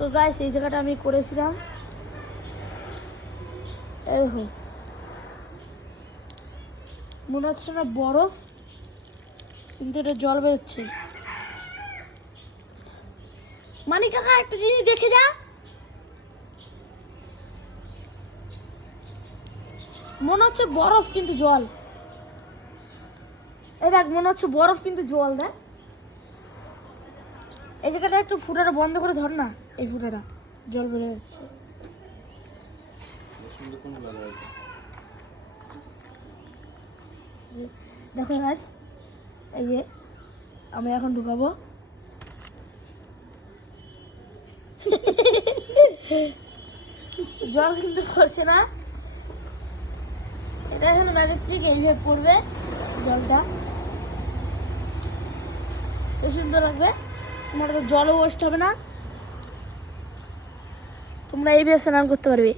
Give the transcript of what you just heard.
তো গাইস এই জায়গাটা আমি করেছিলাম, এই দেখো মনে হচ্ছে না বরফ, কিন্তু এটা জল বেরোচ্ছে। মানি কাকা একটা জিনিস দেখে যা, মনে হচ্ছে বরফ কিন্তু জল। এই দেখ মনে হচ্ছে বরফ কিন্তু জল। দেখ এই জায়গাটা একটু ফুটাটা বন্ধ করে ধর না, এই ফুটাটা জল বেরো যাচ্ছে। দেখো গাছ, এই যে আমি এখন ঢুকাবো। জল কিন্তু পড়ছে না, এটা এখন ম্যাজিক ট্রিক, এইভাবে পড়বে জলটা, সে সুন্দর লাগবে। তোমার তো জলও ওয়েস্ট হবে না, তোমরা এইভাবে স্নান করতে পারবে।